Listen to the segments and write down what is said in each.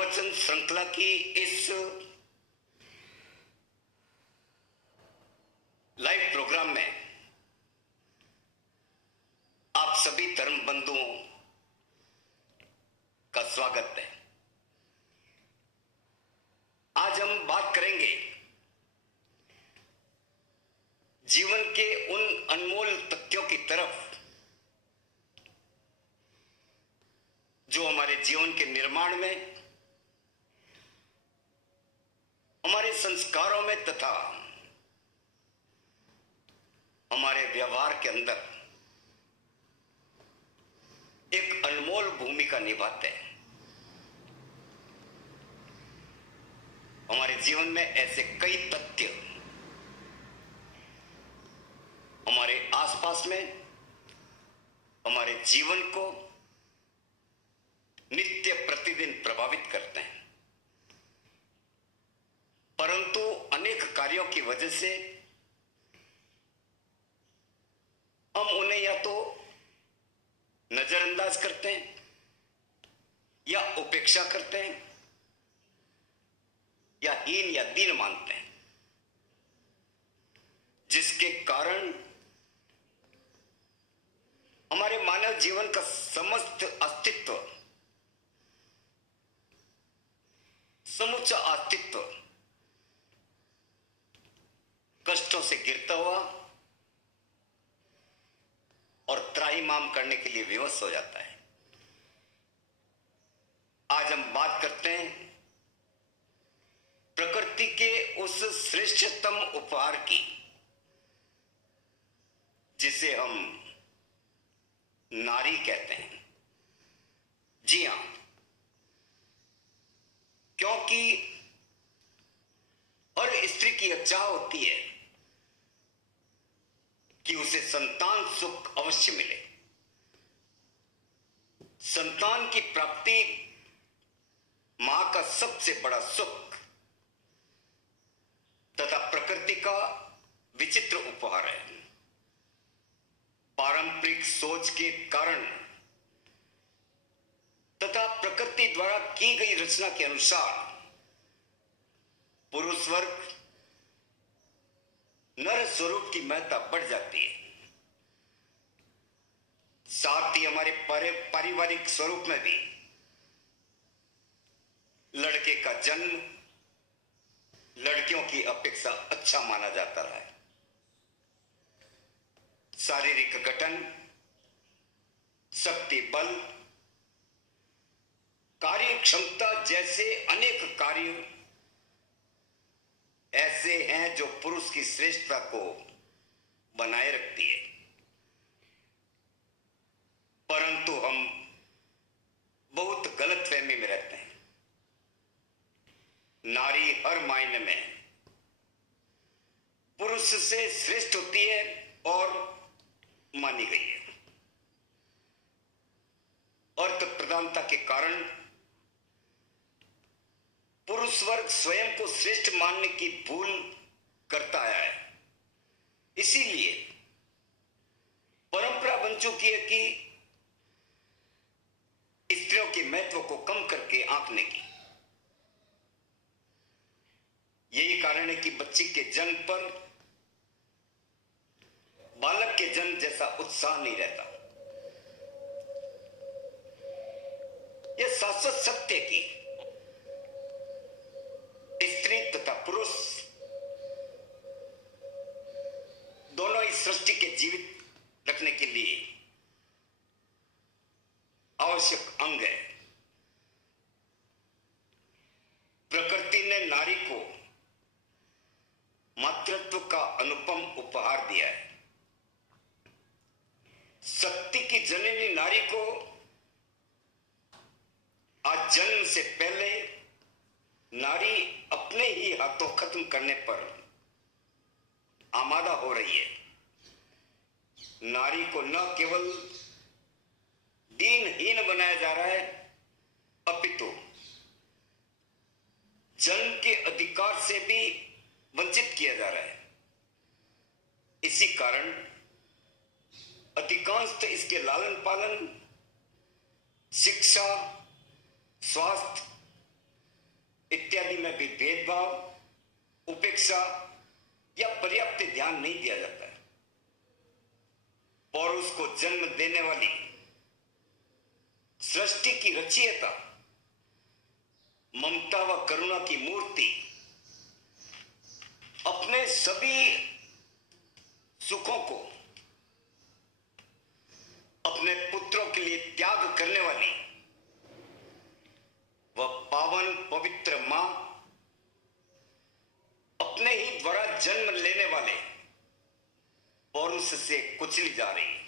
प्रवचन श्रृंखला की इस लाइव प्रोग्राम में आप सभी धर्म बंधुओं का स्वागत है। आज हम बात करेंगे जीवन के उन अनमोल तथ्यों की तरफ जो हमारे जीवन के निर्माण में, हमारे संस्कारों में तथा हमारे व्यवहार के अंदर एक अनमोल भूमिका निभाते हैं। हमारे जीवन में ऐसे कई तथ्य हमारे आसपास में हमारे जीवन को नित्य प्रतिदिन प्रभावित करते हैं, परंतु अनेक कार्यों की वजह से हम उन्हें या तो नजरअंदाज करते हैं या उपेक्षा करते हैं या हीन या दीन मानते हैं, जिसके कारण हमारे मानव जीवन का समस्त अस्तित्व, समूचा अस्तित्व कष्टों से गिरता हुआ और त्राहिमाम करने के लिए विवश हो जाता है। आज हम बात करते हैं प्रकृति के उस श्रेष्ठतम उपहार की, जिसे हम नारी कहते हैं। जी हां, क्योंकि हर स्त्री की इच्छा होती है कि उसे संतान सुख अवश्य मिले। संतान की प्राप्ति मां का सबसे बड़ा सुख तथा प्रकृति का विचित्र उपहार है। पारंपरिक सोच के कारण तथा प्रकृति द्वारा की गई रचना के अनुसार पुरुष वर्ग नर स्वरूप की महत्ता बढ़ जाती है। साथ ही हमारे पारिवारिक स्वरूप में भी लड़के का जन्म लड़कियों की अपेक्षा अच्छा माना जाता रहा है। शारीरिक गठन, शक्ति, बल, कार्य क्षमता जैसे अनेक कार्य ऐसे हैं जो पुरुष की श्रेष्ठता को बनाए रखती है, परंतु हम बहुत गलतफहमी में रहते हैं। नारी हर मायने में पुरुष से श्रेष्ठ होती है और मानी गई है। अर्थ प्रधानता के कारण पुरुष वर्ग स्वयं को श्रेष्ठ मानने की भूल करता आया है। इसीलिए परंपरा बन चुकी है कि स्त्रियों के महत्व को कम करके आंकने की। यही कारण है कि बच्ची के जन्म पर बालक के जन्म जैसा उत्साह नहीं रहता। यह शाश्वत सत्य की स्त्री तथा पुरुष दोनों इस सृष्टि के जीवित रखने के लिए आवश्यक अंग है। प्रकृति ने नारी को मातृत्व का अनुपम उपहार दिया है। शक्ति की जननी नारी को आज जन्म से पहले नारी अपने ही हाथों खत्म करने पर आमादा हो रही है। नारी को न केवल दीनहीन बनाया जा रहा है, अपितु जन्म के अधिकार से भी वंचित किया जा रहा है। इसी कारण अधिकांश इसके लालन पालन, शिक्षा, स्वास्थ्य इत्यादि में भी भेदभाव, उपेक्षा या पर्याप्त ध्यान नहीं दिया जाता है। पौरुष को जन्म देने वाली सृष्टि की रचयिता, ममता व करुणा की मूर्ति, अपने सभी सुखों को अपने पुत्रों के लिए त्याग करने वाली वह पावन पवित्र मां, अपने ही द्वारा जन्म लेने वाले पौरुष से कुचली जा रही है।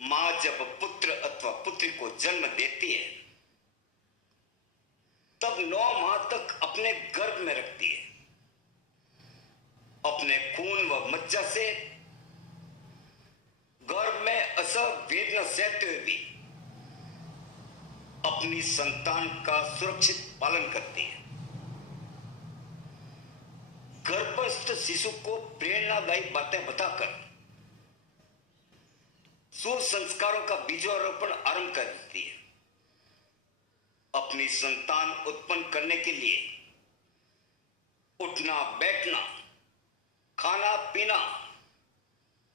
मां जब पुत्र अथवा पुत्री को जन्म देती है तब 9 माह तक अपने गर्भ में रखती है। अपने खून व मज्जा से गर्भ में असह वेदना सहते हुए भी अपनी संतान का सुरक्षित पालन करती है। गर्भस्थ शिशु को प्रेरणादायी बातें बताकर सुसंस्कारों का बीजारोपण आरंभ कर देती है। अपनी संतान उत्पन्न करने के लिए उठना बैठना, खाना पीना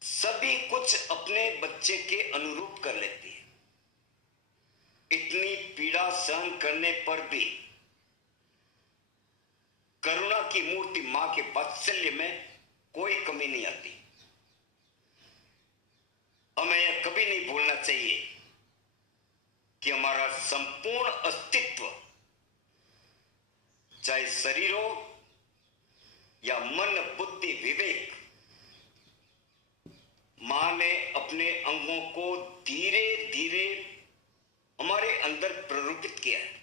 सभी कुछ अपने बच्चे के अनुरूप कर लेती है। इतनी पीड़ा सहन करने पर भी करुणा की मूर्ति मां के वात्सल्य में कोई कमी नहीं आती। हमें यह कभी नहीं भूलना चाहिए कि हमारा संपूर्ण अस्तित्व, चाहे शरीर हो या मन, बुद्धि, विवेक, मां ने अपने अंगों को धीरे धीरे हमारे अंदर प्ररूपित किया है।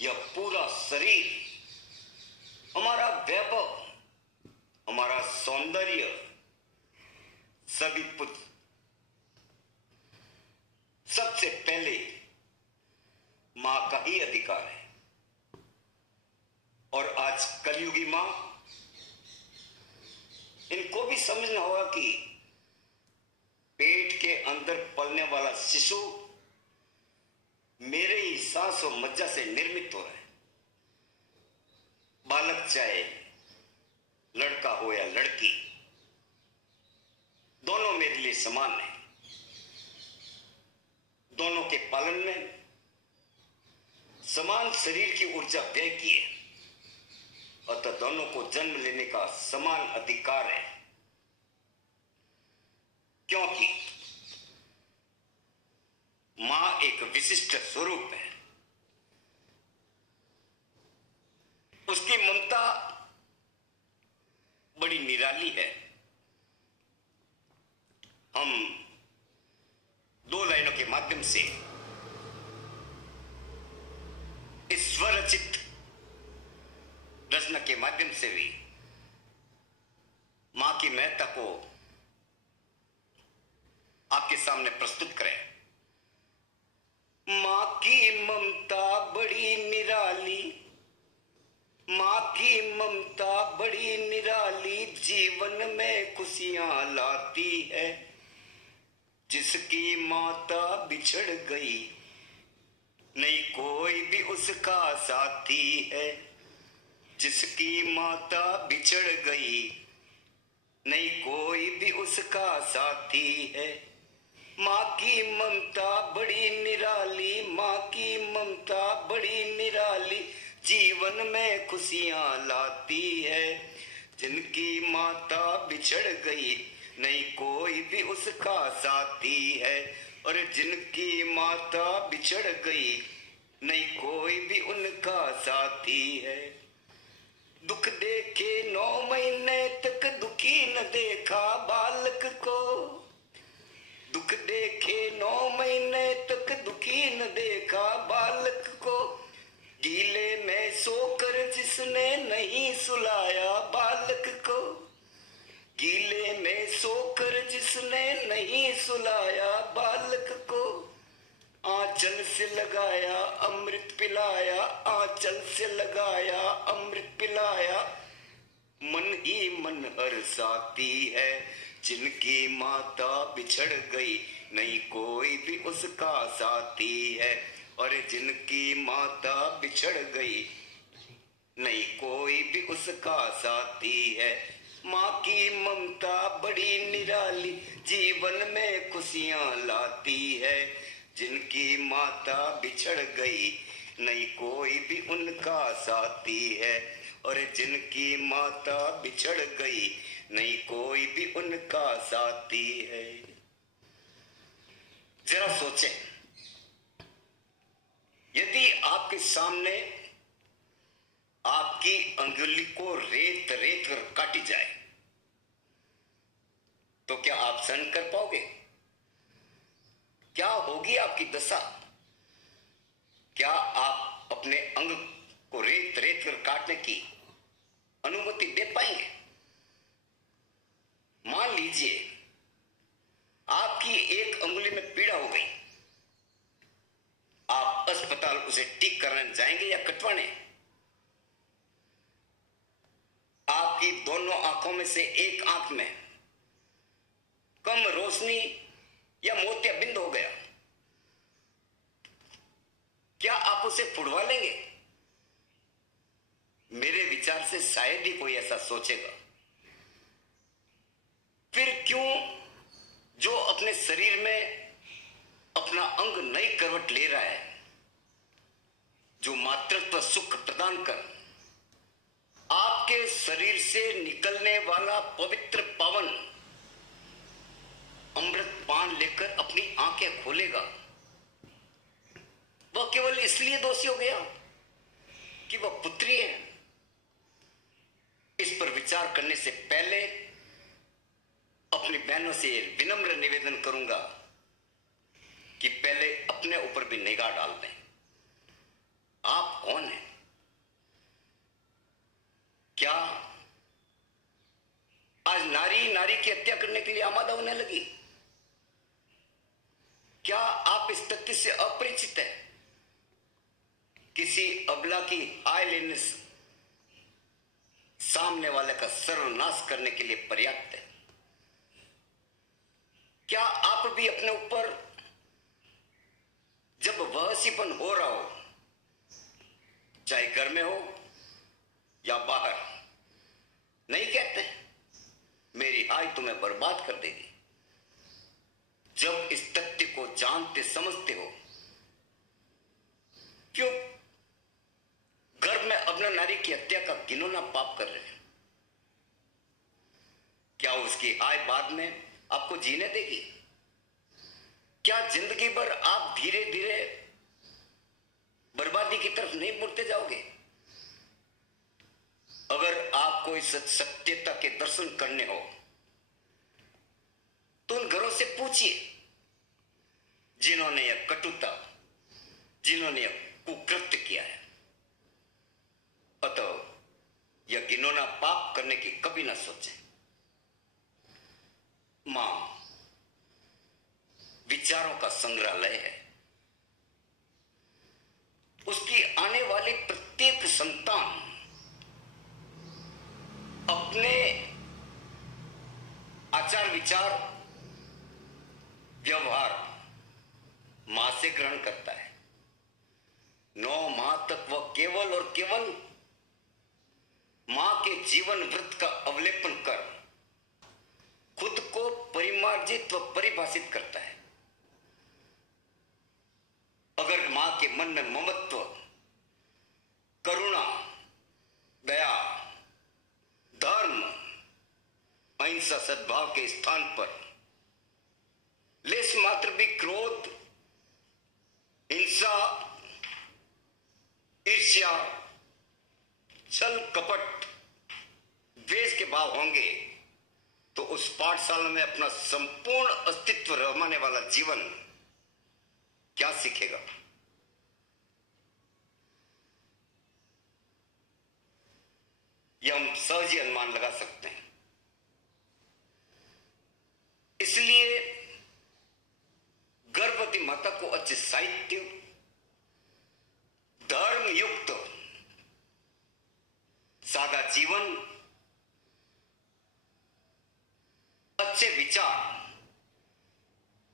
यह पूरा शरीर हमारा वैभव, हमारा सौंदर्य, सभी कुछ सबसे पहले मां का ही अधिकार है। और आज कलयुगी मां, इनको भी समझना होगा कि पेट के अंदर पलने वाला शिशु मेरे ही सांस और मज्जा से निर्मित हो रहा है। बालक चाहे लड़का हो या लड़की, दोनों मेरे लिए समान है। दोनों के पालन में समान शरीर की ऊर्जा व्यय की है, अतः दोनों को जन्म लेने का समान अधिकार है। क्योंकि मां एक विशिष्ट स्वरूप है। उसकी ममता बड़ी निराली है। हम 2 लाइनों के माध्यम से इस स्वरचित रचना के माध्यम से भी मां की महत्ता को आपके सामने प्रस्तुत करें। मां की ममता बड़ी निराली, मां की ममता बड़ी निराली, जीवन में खुशियां लाती है। जिसकी माता बिछड़ गई नहीं कोई भी उसका साथी है। जिसकी माता बिछड़ गई नहीं कोई भी उसका साथी है। मां की ममता बड़ी निराली, मां की ममता बड़ी निराली, जीवन में खुशियां लाती है। जिनकी माता बिछड़ गई नहीं कोई भी उसका साथी है। और जिनकी माता बिछड़ गई नहीं कोई भी उनका साथी है। दुख देखे 9 महीने तक दुखी न देखा बालक को। दुख देखे 9 महीने तक दुखी न देखा बालक को। गीले में सोकर जिसने नहीं सुलाया बालक को। गीले में सोकर जिसने नहीं सुलाया बालक को। आंचल से लगाया अमृत पिलाया, आंचल से लगाया अमृत पिलाया। मन ही मन हर्षाती है। जिनकी माता बिछड़ गई नहीं कोई भी उसका साथी है। और जिनकी माता बिछड़ गई नहीं कोई भी उसका साथी है। माँ की ममता बड़ी निराली जीवन में खुशियां लाती है। जिनकी माता बिछड़ गई नहीं कोई भी उनका साथी है। और जिनकी माता बिछड़ गई नहीं कोई भी उनका साथी है। जरा सोचें, यदि आपके सामने आपकी अंगुली को रेत रेत कर काटी जाए तो क्या आप सहन कर पाओगे? क्या होगी आपकी दशा? क्या आप अपने अंग को रेत रेत कर काटने की अनुमति दे पाएंगे? मान लीजिए आपकी एक अंगुली में पीड़ा हो गई, आप अस्पताल उसे ठीक कराने जाएंगे या कटवाने? आपकी दोनों आंखों में से एक आंख में कम रोशनी या मोतियाबिंद हो गया, क्या आप उसे फुड़वा लेंगे? मेरे विचार से शायद ही कोई ऐसा सोचेगा। फिर क्यों जो अपने शरीर में अपना अंग नई करवट ले रहा है, जो मातृत्व सुख प्रदान कर आपके शरीर से निकलने वाला पवित्र पावन अमृत पान लेकर अपनी आंखें खोलेगा, वह केवल इसलिए दोषी हो गया कि वह पुत्री है? इस पर विचार करने से पहले अपनी बहनों से विनम्र निवेदन करूंगा कि पहले अपने ऊपर भी निगाह डाल दें। आप कौन हैं? क्या आज नारी नारी की हत्या करने के लिए आमादा होने लगी? क्या आप इस तथ्य से अपरिचित हैं? किसी अबला की हाय लेने से सामने वाले का सर्वनाश करने के लिए पर्याप्त है। क्या आप भी अपने ऊपर जब वहसीपन हो रहा हो, चाहे घर में हो या बाहर, नहीं कहते मेरी हाय तुम्हें बर्बाद कर देगी? जब इस तथ्य को जानते समझते हो, क्यों गर्भ में अबला नारी की हत्या का घिनौना पाप कर रहे हैं? क्या उसकी हाय बाद में आपको जीने देगी? क्या जिंदगी भर आप धीरे धीरे बर्बादी की तरफ नहीं मुड़ते जाओगे? अगर आपको इस सत्यता के दर्शन करने हो तो उन घरों से पूछिए जिन्होंने यह कटुता, जिन्होंने यह कुकृत्य किया है। अतः यह घिनौना पाप करने की कभी ना सोचें। मां विचारों का संग्रहालय है। उसकी आने वाली प्रत्येक संतान अपने आचार विचार व्यवहार मां से ग्रहण करता है। 9 माह तक वह केवल और केवल मां के जीवन वृत्त का अवलोकन कर खुद को परिमार्जित व परिभाषित करता है। अगर मां के मन में ममत्व, करुणा, दया, धर्म, अहिंसा, सद्भाव के स्थान पर लेश मात्र भी क्रोध, हिंसा, ईर्ष्या, छल कपट, द्वेष के भाव होंगे तो उस पाठशाला में अपना संपूर्ण अस्तित्व रमाने वाला जीवन क्या सीखेगा? यह हम सहज ही अनुमान लगा सकते हैं। इसलिए गर्भवती माता को अच्छे साहित्य, धर्म युक्त सादा जीवन, अच्छे विचार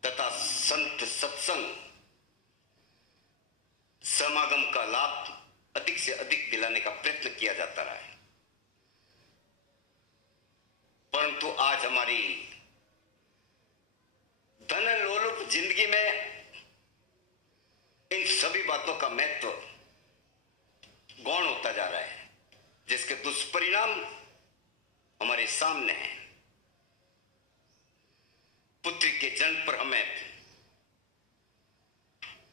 तथा संत सत्संग समागम का लाभ अधिक से अधिक दिलाने का प्रयत्न किया जाता रहा है, परंतु आज हमारी धन लोलुप जिंदगी में इन सभी बातों का महत्व गौण होता जा रहा है, जिसके दुष्परिणाम हमारे सामने हैं। पुत्र के जन्म पर हमें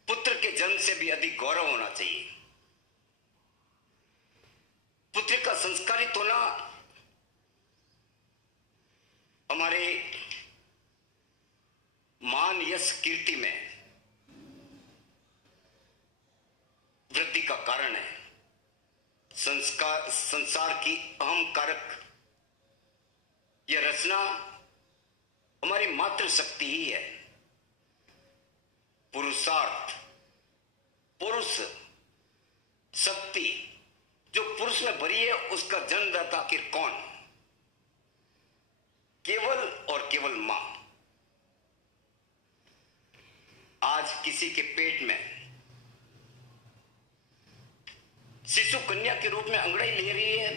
पुत्र के जन्म से भी अधिक गौरव होना चाहिए। पुत्र का संस्कारित होना हमारे मान यश कीर्ति में वृद्धि का कारण है। संसार की अहम कारक यह रचना हमारी मातृशक्ति ही है। पुरुषार्थ, पुरुष शक्ति जो पुरुष में भरी है, उसका जन्मदाता आखिर कौन? केवल और केवल मां। आज किसी के पेट में शिशु कन्या के रूप में अंगड़ाई ले रही है,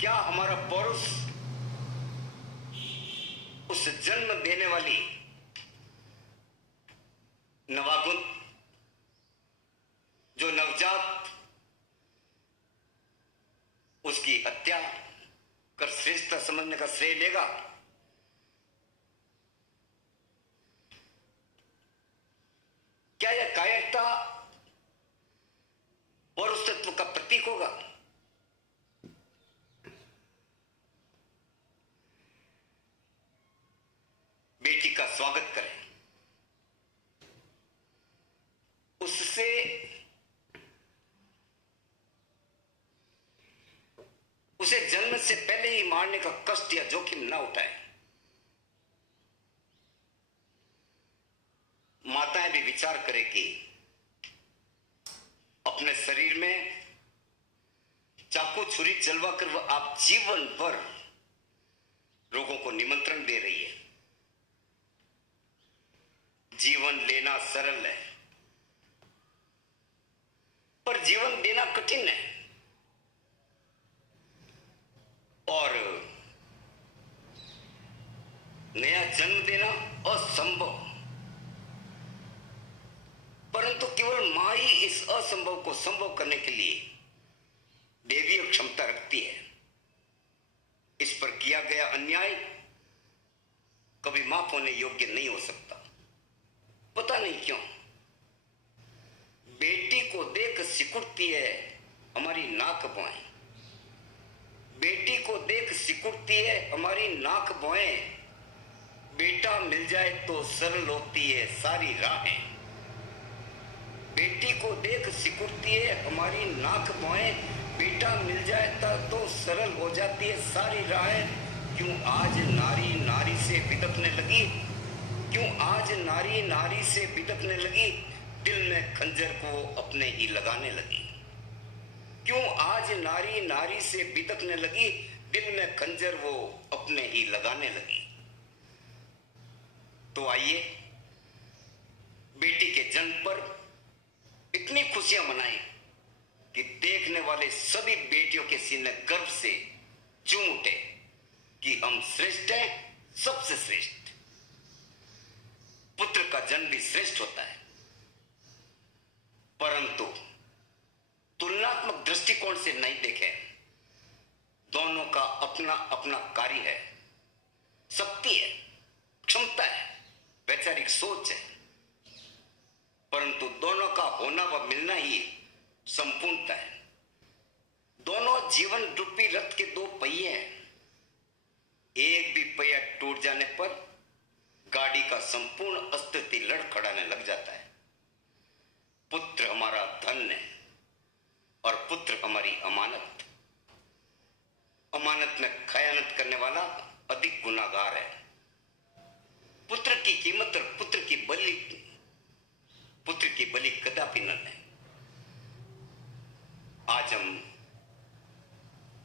क्या हमारा पौरुष उस जन्म देने वाली नवागुन जो नवजात उसकी हत्या कर श्रेष्ठता समझने का श्रेय लेगा? क्या यह कायरता और उस तत्व का प्रतीक होगा? बेटी का स्वागत करें, उससे उसे जन्म से पहले ही मारने का कष्ट या जोखिम ना उठाए। माताएं भी विचार करें कि अपने शरीर में चाकू छुरी चलवा कर वह आप जीवन भर रोगों को निमंत्रण दे रही है। जीवन लेना सरल है, पर जीवन देना कठिन है। और नया जन्म देना असंभव, परंतु केवल मां ही इस असंभव को संभव करने के लिए दैवीय क्षमता रखती है। इस पर किया गया अन्याय कभी माफ होने योग्य नहीं हो सकता। पता नहीं क्यों बेटी को देख सिकुड़ती है हमारी नाक भौएं। बेटी को देख सिकुड़ती है हमारी नाक भौएं। बेटा मिल जाए तो सरल होती है सारी राहें। बेटी को देख सिकुड़ती है हमारी नाक भौएं। बेटा मिल जाए तो सरल हो जाती है सारी राहें। क्यों आज नारी नारी से बिदकने लगी? क्यों आज नारी नारी से बिदकने लगी? दिल में खंजर को अपने ही लगाने लगी। क्यों आज नारी नारी से बिदकने लगी? दिल में खंजर वो अपने ही लगाने लगी। तो आइए बेटी के जन्म पर इतनी खुशियां मनाएं कि देखने वाले सभी बेटियों के सीने गर्व से झूम उठे कि हम श्रेष्ठ हैं, सबसे श्रेष्ठ। पुत्र का जन्म भी श्रेष्ठ होता है, परंतु तुलनात्मक दृष्टिकोण से नहीं देखें। दोनों का अपना अपना कार्य है, शक्ति है, क्षमता है, वैचारिक सोच है, परंतु दोनों का होना व मिलना ही संपूर्णता है। दोनों जीवन रूपी रथ के दो पहिए हैं। एक भी पहिया टूट जाने पर गाड़ी का संपूर्ण अस्तित्व लड़खड़ाने लग जाता है। पुत्र हमारा धन है और पुत्र हमारी अमानत। अमानत में खयानत करने वाला अधिक गुनाहगार है। पुत्र की कीमत और पुत्र की बलि कदापि न लें। आज हम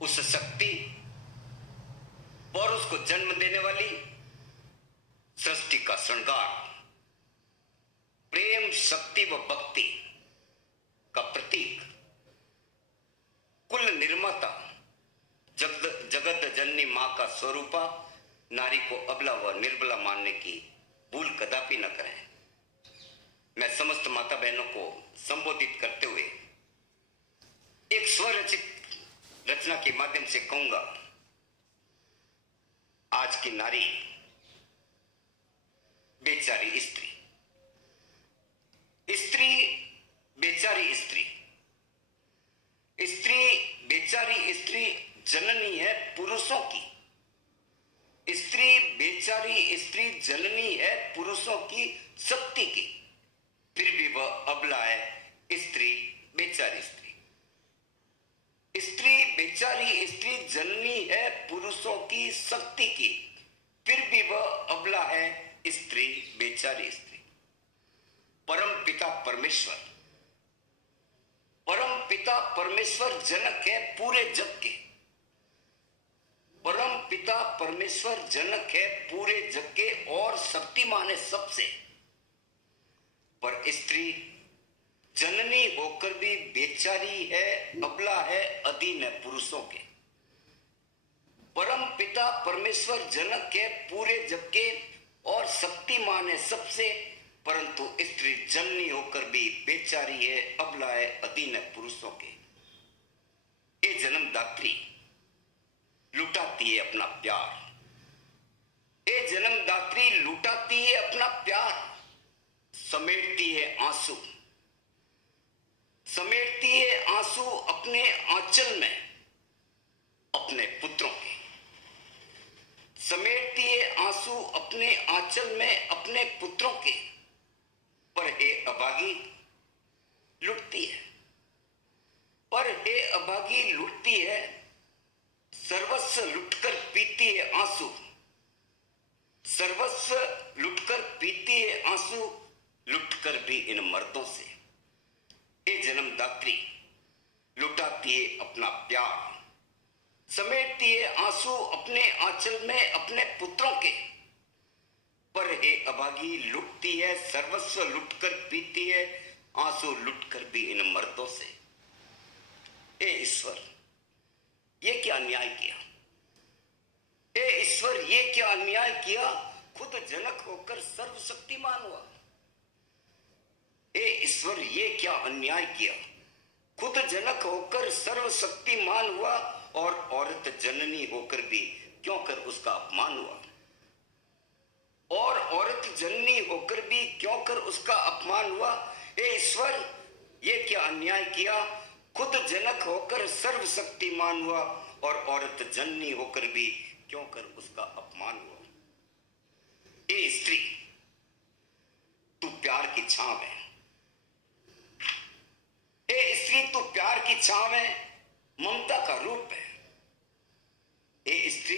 उस शक्ति और उसको जन्म देने वाली सृष्टि का श्रृंगार प्रेम शक्ति व भक्ति का प्रतीक, कुल निर्माता, जगत जननी मां का स्वरूपा नारी को अबला व निर्बला मानने की भूल कदापि न करें। मैं समस्त माता बहनों को संबोधित करते हुए एक स्वरचित रचना के माध्यम से कहूंगा, आज की नारी बेचारी स्त्री, स्त्री बेचारी स्त्री, स्त्री बेचारी स्त्री जननी है पुरुषों की, स्त्री बेचारी स्त्री जननी है पुरुषों की शक्ति की, फिर भी वह अबला है स्त्री बेचारी स्त्री। स्त्री बेचारी स्त्री जननी है पुरुषों की शक्ति की, फिर भी वह अबला है स्त्री बेचारी स्त्री। परम पिता परमेश्वर, परम पिता परमेश्वर जनक है पूरे जग के, परम पिता परमेश्वर जनक है पूरे जग के और शक्तिमान है सबसे। पर स्त्री जननी होकर भी बेचारी है, अबला है, अधीन है पुरुषों के। परम पिता परमेश्वर जनक है पूरे जग के और शक्तिमान है सबसे, परंतु स्त्री जननी होकर भी बेचारी है, अबला है, अधीन है पुरुषों के। ये जन्मदात्री लुटाती है अपना प्यार, ये जन्मदात्री लुटाती है अपना प्यार, समेटती है आंसू, समेटती है आंसू अपने आंचल में अपने पुत्रों के, समेटती है आंसू अपने आंचल में अपने पुत्रों के। पर हे अभागी लुटती है, पर हे अभागी लुटती है, सर्वस्व लुटकर पीती है आंसू, सर्वस्व लुटकर पीती है आंसू, लुटकर भी इन मर्दों से। ये जन्मदात्री लुटाती है अपना प्यार, समेटती है आंसू अपने आंचल में अपने पुत्रों के। पर हे अभागी लुटती है, सर्वस्व लुटकर पीती है आंसू, लुटकर भी इन मर्दों से। हे ईश्वर, ये क्या अन्याय किया, हे ईश्वर ये क्या अन्याय किया, खुद जनक होकर सर्वशक्तिमान हुआ। हे ईश्वर ये क्या अन्याय किया, खुद जनक होकर सर्वशक्तिमान हुआ और औरत जननी होकर भी क्यों कर उसका अपमान हुआ, और औरत जननी होकर भी क्यों कर उसका अपमान हुआ। हे ईश्वर ये क्या अन्याय किया, खुद जनक होकर सर्वशक्तिमान हुआ और औरत जननी होकर भी क्यों कर उसका अपमान हुआ। हे स्त्री तू प्यार की छांव है, हे स्त्री तू प्यार की छांव है, ममता का रूप है। हे स्त्री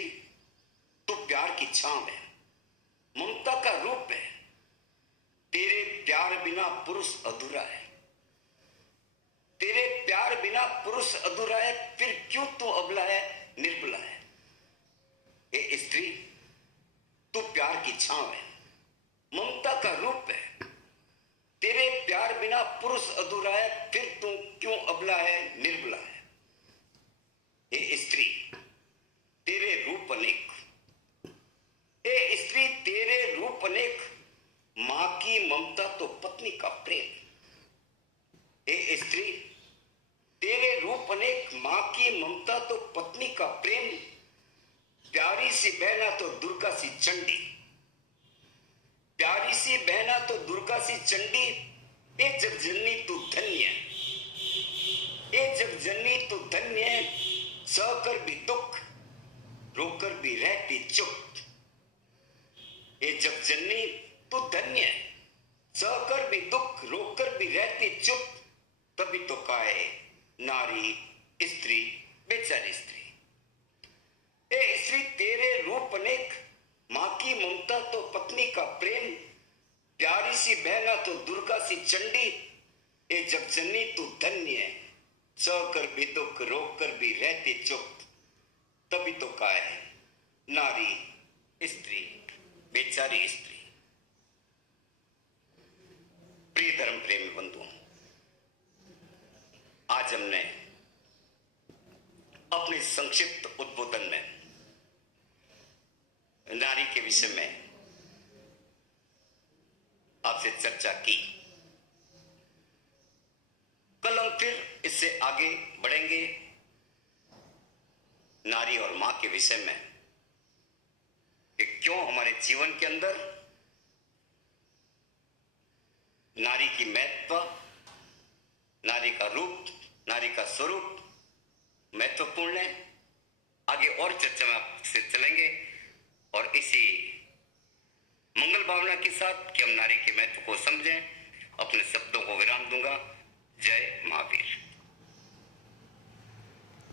तू प्यार की छांव है, ममता का रूप है। तेरे प्यार बिना पुरुष अधूरा है, तेरे प्यार बिना पुरुष अधूरा है, फिर क्यों तू अबला है, निर्बला है। हे स्त्री तू प्यार की छांव है, ममता का रूप है। तेरे प्यार बिना पुरुष अधूरा है, फिर तू क्यों अबला है, निर्बला है। हे स्त्री तेरे रूप अनेक, हे स्त्री तेरे रूप अनेक, मां की ममता तो पत्नी का प्रेम। हे स्त्री तेरे रूप अनेक, मां की ममता तो पत्नी का प्रेम। प्यारी सी बहना तो दुर्गा सी चंडी, प्यारी सी बहना तो दुर्गा सी चंडी। ए जगजननी तू धन्य, ए जगजननी तू धन्य, सहकर भी दुख रोकर भी रहती चुप। ए जगजननी तू धन्य, सहकर भी दुख रोकर भी रहती चुप। तभी तो काहे नारी स्त्री बेचारी स्त्री। ए स्त्री तेरे रूप अनेक, मां की ममता तो पत्नी का प्रेम। प्यारी सी बहना तो दुर्गा सी चंडी। ए जगजननी तू धन्य, सहकर भी दुख रोकर भी रहती चुप। तभी तो काहे नारी स्त्री बेचारी स्त्री। प्रिय धर्म प्रेमी बंधु, आज हमने अपने संक्षिप्त उद्बोधन में नारी के विषय में आपसे चर्चा की। कल हम फिर इससे आगे बढ़ेंगे नारी और मां के विषय में कि क्यों हमारे जीवन के अंदर नारी की महत्व, नारी का रूप, नारी का स्वरूप महत्वपूर्ण है। आगे और चर्चा में आपसे चलेंगे और इसी मंगल भावना के साथ कि हम नारी के महत्व को समझें, अपने शब्दों को विराम दूंगा। जय महावीर।